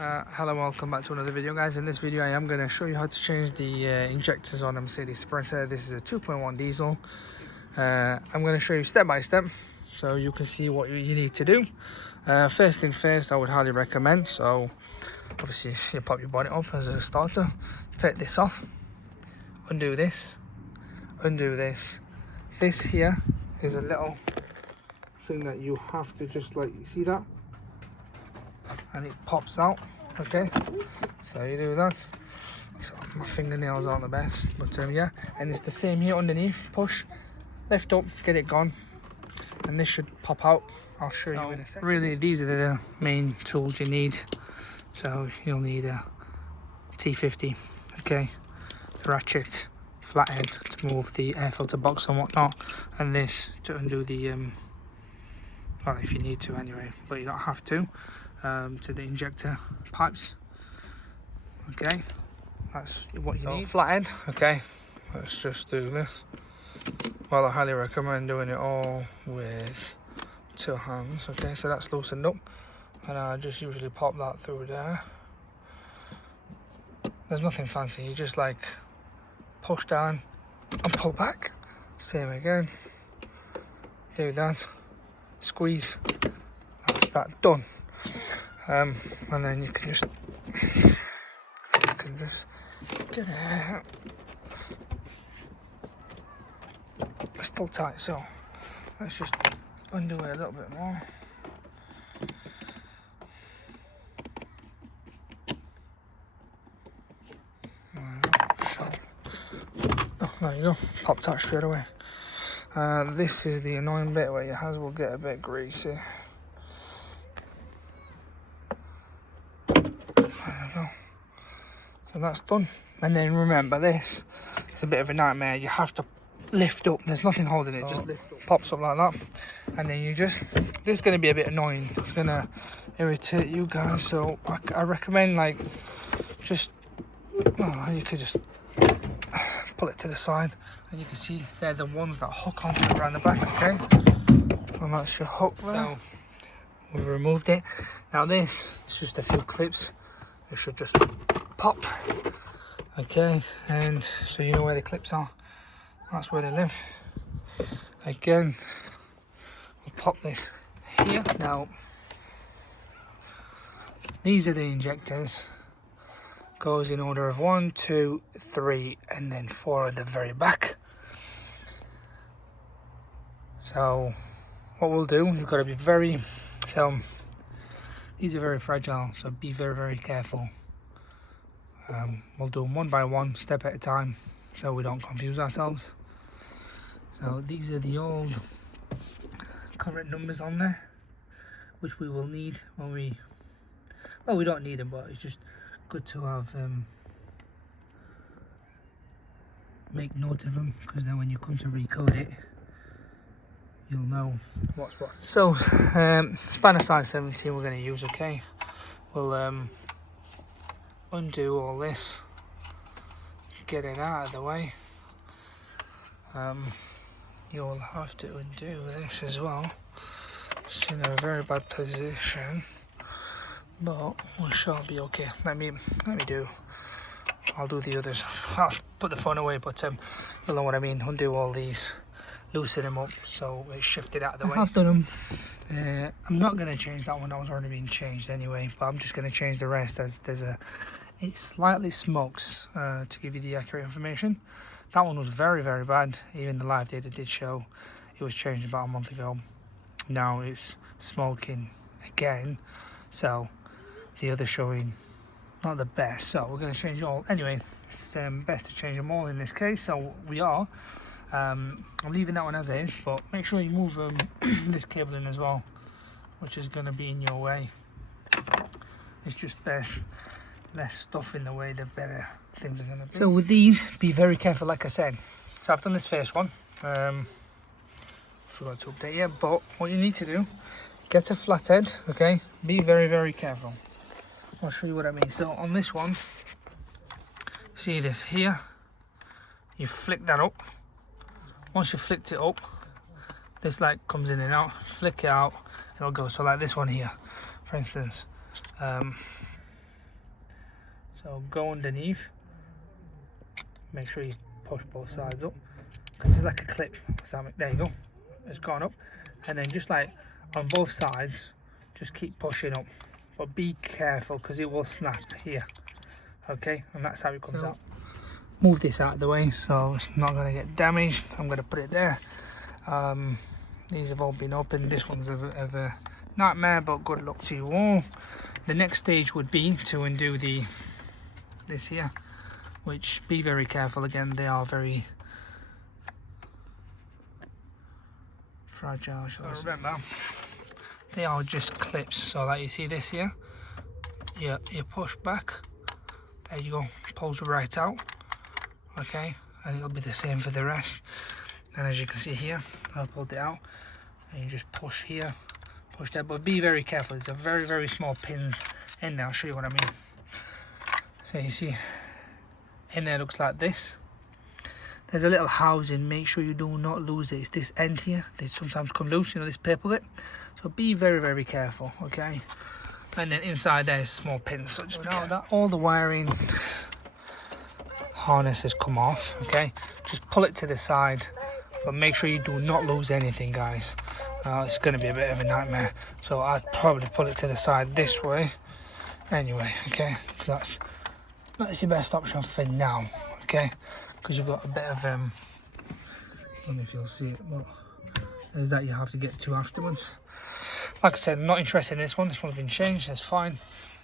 Hello, welcome back to another video, guys. In this video I am going to show you how to change the injectors on a Mercedes Sprinter. This is a 2.1 diesel. I'm going to show you step by step so you can see what you need to do. First thing first, I would highly recommend, so obviously you pop your bonnet up as a starter, take this off, undo this, this here is a little thing that you have to just like, you see that, and it pops out. Okay, so you do that. So my fingernails aren't the best, but yeah, and it's the same here underneath. Push, lift up, get it gone, and this should pop out. I'll show you in a second. Really, these are the main tools you need. So you'll need a T50, okay, the ratchet, flathead to move the air filter box and whatnot, and this to undo the well, if you need to anyway, but you don't have to the injector pipes. Okay, that's what you need. Flathead. Okay, let's just do this. Well, I highly recommend doing it all with 2 hands. Okay, so that's loosened up, and I just usually pop that through there. There's nothing fancy, you just like push down and pull back. Same again, do that, squeeze, that's that done. And then you can just get it out. It's still tight, so let's just undo it a little bit more. Oh, there you go, popped out straight away. This is the annoying bit where your hands will get a bit greasy. So that's done. And then remember, this it's a bit of a nightmare. You have to lift up. There's nothing holding it, just lift up. Pops up like that, and then you just, this is going to be a bit annoying, it's going to irritate you guys, so I recommend like just, oh, you could just pull it to the side, and you can see they're the ones that hook onto it around the back. Okay, and that's your hook there. So we've removed it. Now this is just a few clips. It should just pop. Okay, and so you know where the clips are. That's where they live. Again, we'll pop this here. Now, these are the injectors. Goes in order of 1, 2, 3, and then 4 at the very back. So, what we'll do, we've got to be very, these are very fragile, so be very, very careful. We'll do them one by one, step at a time, so we don't confuse ourselves. So these are the old current numbers on there, which we will need when we, well, we don't need them, but it's just good to have, make note of them, because then when you come to recode it, you'll know what's what. So spanner size 17 we're going to use. Okay, we'll undo all this, get it out of the way. You'll have to undo this as well. It's in a very bad position, but we shall be okay. Let me do, I'll do the others. I'll put the phone away, but you'll know what I mean. Undo all these, loosen them up so it's shifted out of the way. I've done them. I'm not going to change that one, that was already being changed anyway, but I'm just going to change the rest, as it slightly smokes to give you the accurate information. That one was very, very bad. Even the live data did show it was changed about a month ago. Now it's smoking again, so the other showing not the best, so we're going to change all anyway. It's best to change them all in this case, so we are. I'm leaving that one as is, but make sure you move this cable in as well, which is going to be in your way. It's just best, less stuff in the way, the better things are going to be. So with these, be very careful, like I said. So I've done this first one, forgot to update yet, but what you need to do, get a flathead. Okay, be very, very careful. I'll show you what I mean. So on this one, see this here, you flick that up. Once you flicked it up, this light comes in and out. Flick it out, it'll go. So like this one here, for instance, So go underneath, make sure you push both sides up, because it's like a clip. There you go, it's gone up. And then just like on both sides, just keep pushing up, but be careful because it will snap here. Okay, and that's how it comes out. Move this out of the way so it's not going to get damaged. I'm going to put it there. These have all been opened. This one's a nightmare, but good luck to you all. The next stage would be to undo this here, which be very careful. Again, they are very fragile. Remember, they are just clips. So like you see this here, you push back. There you go, pulls right out. Okay, and it'll be the same for the rest. And as you can see here, I pulled it out, and you just push here, push there, but be very careful. It's a very small pins in there. I'll show you what I mean. So you see in there looks like this. There's a little housing, make sure you do not lose it. It's this end here, they sometimes come loose, you know, this purple bit. So be very careful, okay? And then inside there is small pins. So just now that all the wiring harness has come off, okay? Just pull it to the side, but make sure you do not lose anything, guys. It's going to be a bit of a nightmare. So I'd probably pull it to the side this way anyway, okay? That's your best option for now, okay? Because you've got a bit of I don't know if you'll see it, but there's that you have to get to afterwards. Like I said, I'm not interested in this one. This one's been changed, that's fine,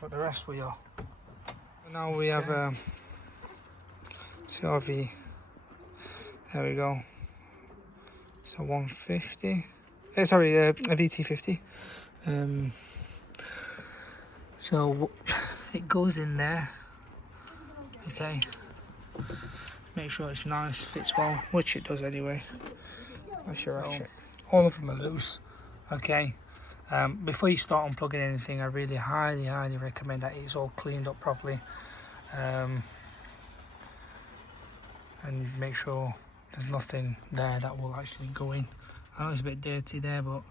but the rest we are. Now we have CRV, there we go. So 150, sorry, a VT50. So it goes in there, okay? Make sure it's nice, fits well, which it does anyway. That's your ratchet. All of them are loose, okay? Before you start unplugging anything, I really highly recommend that it's all cleaned up properly, and make sure there's nothing there that will actually go in. I know it's a bit dirty there, but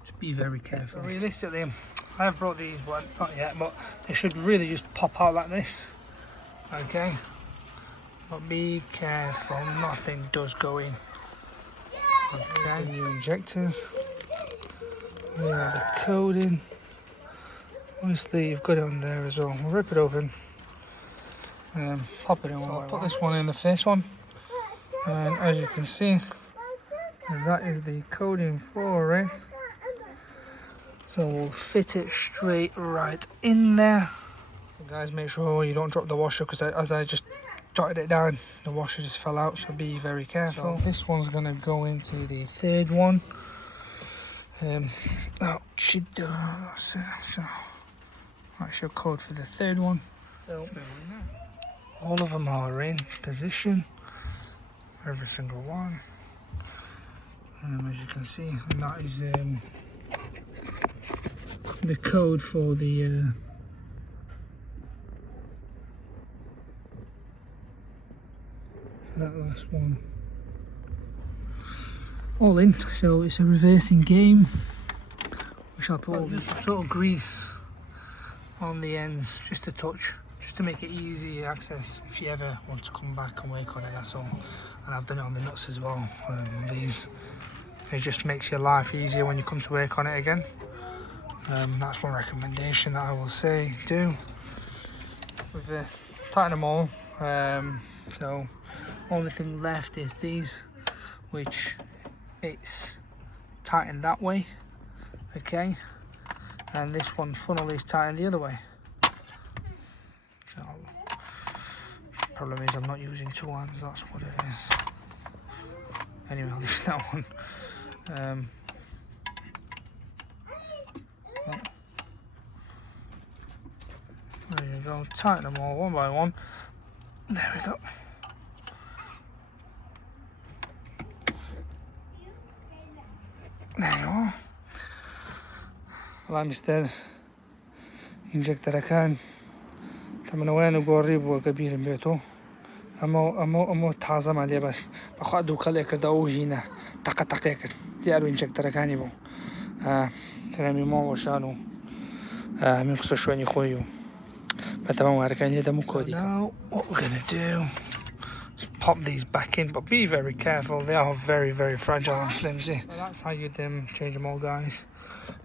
just be very careful. Realistically, I have brought these, but not yet, but they should really just pop out like this, okay? But be careful, nothing does go in. Okay, new injectors. We have the coding. Obviously, you've got it on there as well. We'll rip it open and pop it in. So I'll put this one in the first one, and as you can see, that is the coding for it. So we'll fit it straight right in there. So guys, make sure you don't drop the washer, because as I just jotted it down, the washer just fell out, so be very careful. So this one's going to go into the third one. So that's your code for the third one. So all of them are in position, every single one. As you can see, and that is the code for the that last one. All in, so it's a reversing game. We shall put all this sort of grease on the ends, just a touch, just to make it easy access if you ever want to come back and work on it, that's all. And I've done it on the nuts as well. It just makes your life easier when you come to work on it again. That's one recommendation that I will say do. Tighten them all. So only thing left is these, which it's tightened that way, okay, and this one funnel is tightened the other way. So problem is I'm not using two hands, that's what it is. Anyway, I'll use that one. There you go, tighten them all one by one. There we go. There you are. والله مستاهل إنجكتر كان تمن وين وقريب وكبير بيته أمو تعظم عليه بس بخو أدو كله كده وجينا تقة كده ديارو إنجكتر كان يبو تنامي ما وشانو من خصوص شوي خويو now what we're going to do is pop these back in, but be very careful, they are very, very fragile and flimsy. So that's how you'd change them all, guys.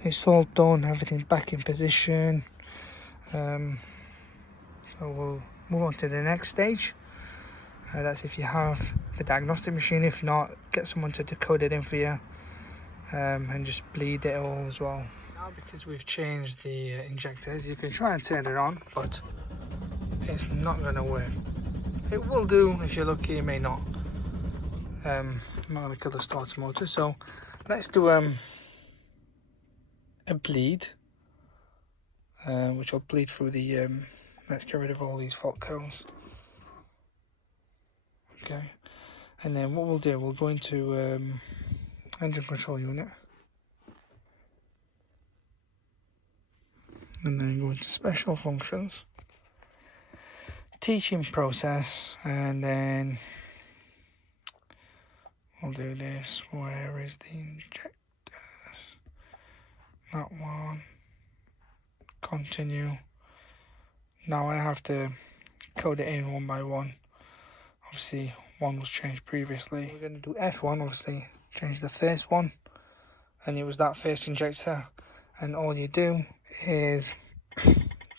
It's all done, everything back in position. So we'll move on to the next stage. That's if you have the diagnostic machine. If not, get someone to decode it in for you, and just bleed it all as well. Now, because we've changed the injectors, you can try and turn it on, but it's not going to work. It will do if you're lucky, it may not. I'm not going to kill the starter motor. So let's do a bleed, which will bleed through the let's get rid of all these fault codes. Okay, and then what we'll do, we'll go into engine control unit, and then go into special functions, teaching process, and then we'll do this. Where is the injectors? That one. Continue. Now I have to code it in one by one. Obviously one was changed previously. We're going to do F1, obviously change the first one, and it was that first injector, and all you do is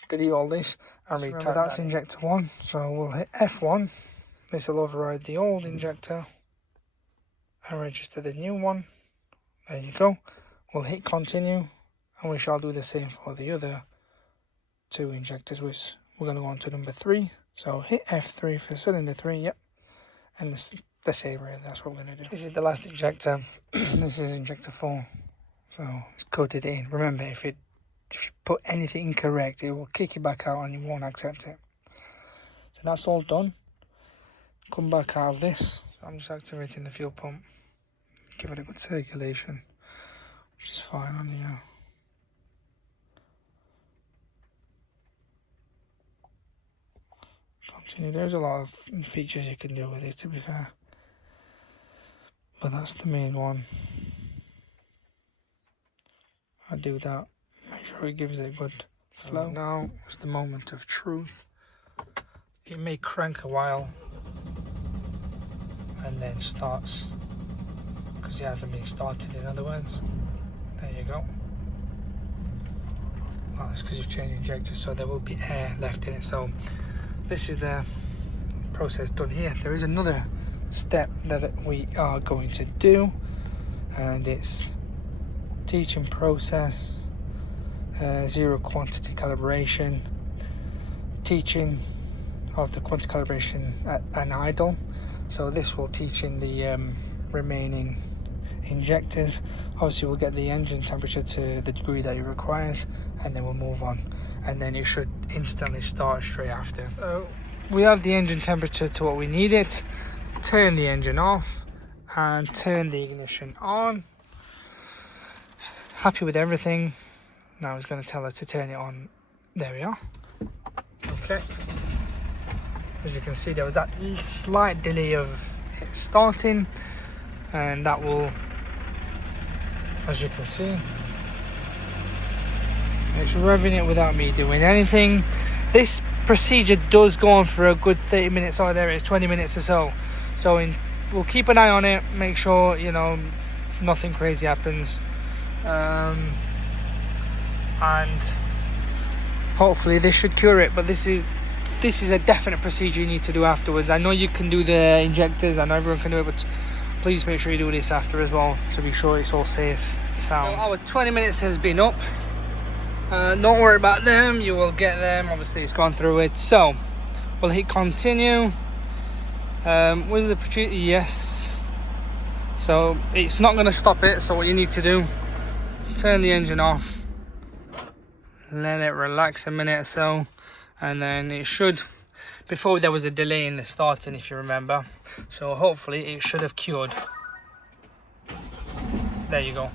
delete all this and retype. That's injector 1, so we'll hit F1. This will override the old injector and register the new one. There you go. We'll hit continue, and we shall do the same for the other 2 injectors, which we're going to go on to number 3. So hit F3 for cylinder 3, yep, and the same really, that's what we're going to do. This is the last injector. This is injector 4, so it's coded in. Remember, if you put anything incorrect, it will kick you back out and you won't accept it. So that's all done. Come back out of this. So I'm just activating the fuel pump, give it a good circulation, which is fine on here. Continue. There's a lot of features you can do with this, to be fair, but that's the main one. I do that, make sure it gives it a good flow. Now it's the moment of truth. It may crank a while and then starts, because it hasn't been started, in other words. There you go. Well, that's because you've changed injectors, so there will be air left in it. So this is the process done here. There is another step that we are going to do, and it's teaching process, 0 quantity calibration, teaching of the quantity calibration at an idle. So this will teach in the remaining injectors. Obviously we'll get the engine temperature to the degree that it requires, and then we'll move on, and then it should instantly start straight after. So we have the engine temperature to what we need it. Turn the engine off and turn the ignition on. Happy with everything. Now it's going to tell us to turn it on. There we are. Okay, as you can see, there was that slight delay of it starting, and that will, as you can see, it's revving it without me doing anything. This procedure does go on for a good 30 minutes. Oh, there it is, 20 minutes or so. So we'll keep an eye on it, make sure, you know, nothing crazy happens, and hopefully this should cure it. But this is a definite procedure you need to do afterwards. I know you can do the injectors, I know everyone can do it, but please make sure you do this after as well, to be sure it's all safe, sound. So our 20 minutes has been up. Don't worry about them, you will get them. Obviously it's gone through it, so we'll hit continue. Was the procedure? Yes. So it's not going to stop it, so what you need to do, turn the engine off, let it relax a minute or so, and then it should, before there was a delay in the starting, if you remember, so hopefully it should have cured. There you go.